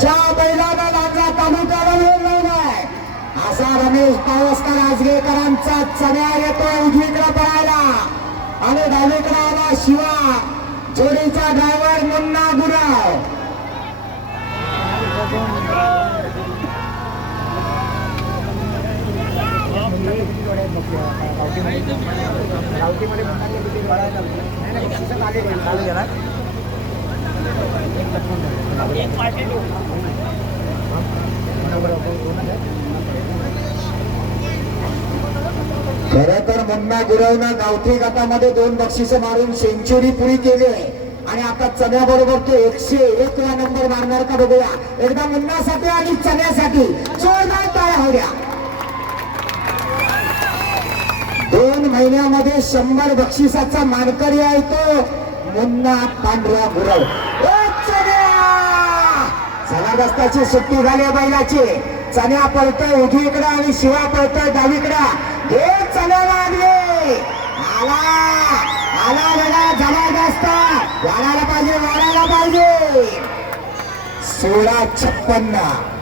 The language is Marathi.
ज्या बैलाला लागला तालुक्याला वेळ लावलाय असा रमेश पावसकर आजगेकरांचा चण्या येतोय उजवीकडे पळायला आणि डावीकडे आला शिवा जोडीचा ड्रायव्हर मुन्ना गुराव. खरं तर मुन्ना गुरवनं गावठी गटामध्ये 2 बक्षिस मारून सेंचुरी पुरी केली आणि आता चण्याबरोबर तो 101 ला नंबर मारणार का बघूया. एकदा मुन्नासाठी आणि चण्यासाठी जोरदार टाळ्या हो द्या. 2 महिन्यामध्ये 100 बक्षिसाचा मानकरी आहे तो मुन्ना पांढरा गुरव. जबरदस्ताची सुट्टी झाली बैलाची. चण्या पळतोय उजवीकडे आणि शिवा पळतोय डावीकडे. हे चण्या लागले आला आला बघा जबरदस्त. वाढायला पाहिजे 1656.